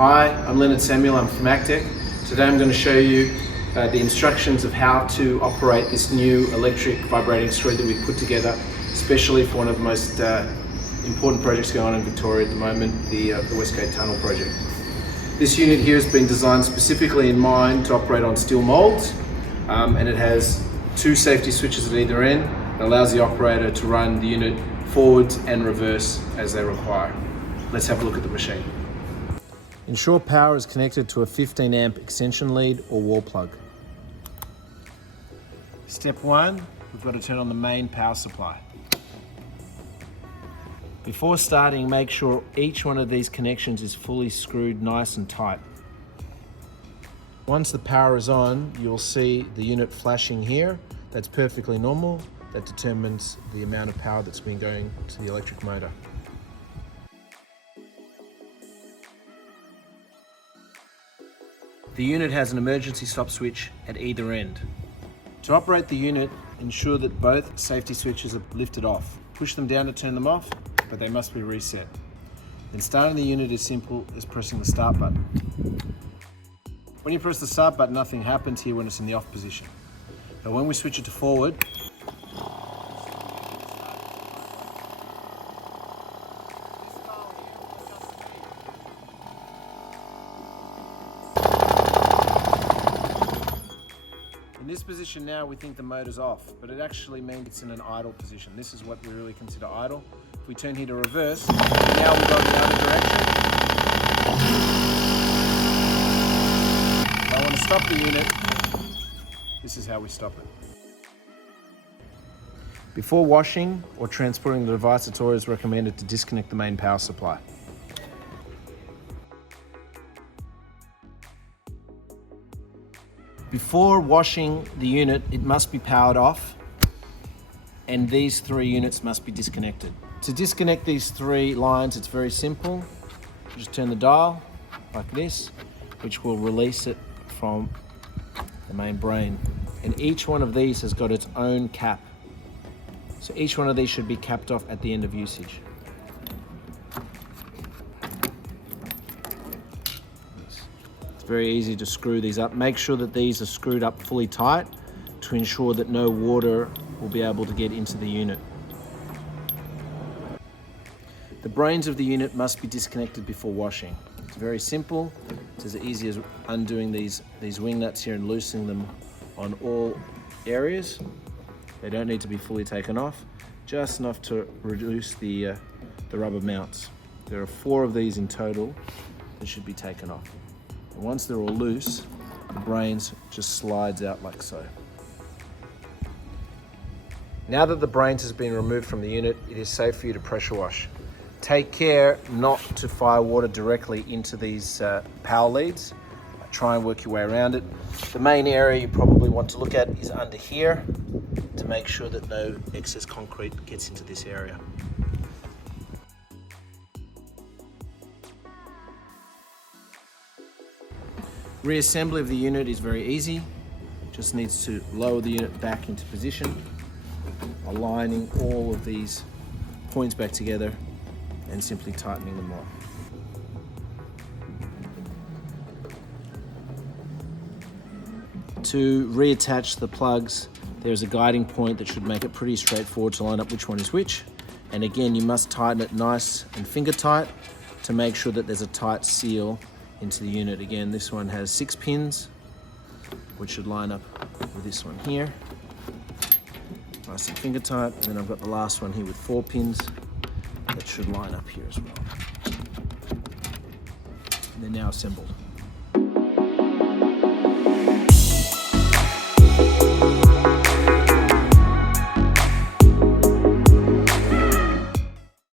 Hi, I'm Leonard Samuel, I'm from Actech. Today I'm going to show you the instructions of how to operate this new electric vibrating screed that we've put together, especially for one of the most important projects going on in Victoria at the moment, the West Gate Tunnel project. This unit here has been designed specifically in mind to operate on steel moulds, and it has two safety switches at either end that allows the operator to run the unit forwards and reverse as they require. Let's have a look at the machine. Ensure power is connected to a 15 amp extension lead or wall plug. Step 1, we've got to turn on the main power supply. Before starting, make sure each one of these connections is fully screwed nice and tight. Once the power is on, you'll see the unit flashing here. That's perfectly normal. That determines the amount of power that's been going to the electric motor. The unit has an emergency stop switch at either end. To operate the unit, ensure that both safety switches are lifted off. Push them down to turn them off, but they must be reset. Then starting the unit is simple as pressing the start button. When you press the start button, nothing happens here when it's in the off position. But when we switch it to forward, in this position now we think the motor's off, but it actually means it's in an idle position. This is what we really consider idle. If we turn here to reverse, now we go in the other direction. If I want to stop the unit, this is how we stop it. Before washing or transporting the device, it's always recommended to disconnect the main power supply. Before washing the unit, it must be powered off, and these three units must be disconnected. To disconnect these three lines, it's very simple. Just turn the dial like this, which will release it from the main brain. And each one of these has got its own cap. So each one of these should be capped off at the end of usage. Very easy to screw these up. Make sure that these are screwed up fully tight to ensure that no water will be able to get into the unit. The brains of the unit must be disconnected before washing. It's very simple. It's as easy as undoing these wing nuts here and loosening them on all areas. They don't need to be fully taken off, just enough to reduce the rubber mounts. There are 4 of these in total that should be taken off. And once they're all loose, the brains just slides out like so. Now that the brains has been removed from the unit, it is safe for you to pressure wash. Take care not to fire water directly into these power leads. Try and work your way around it. The main area you probably want to look at is under here to make sure that no excess concrete gets into this area. Reassembly of the unit is very easy. Just needs to lower the unit back into position, aligning all of these points back together and simply tightening them off. To reattach the plugs, there's a guiding point that should make it pretty straightforward to line up which one is which. And again, you must tighten it nice and finger tight to make sure that there's a tight seal into the unit. Again, this one has 6 pins, which should line up with this one here. Nice and finger tight. And then I've got the last one here with 4 pins that should line up here as well. And they're now assembled.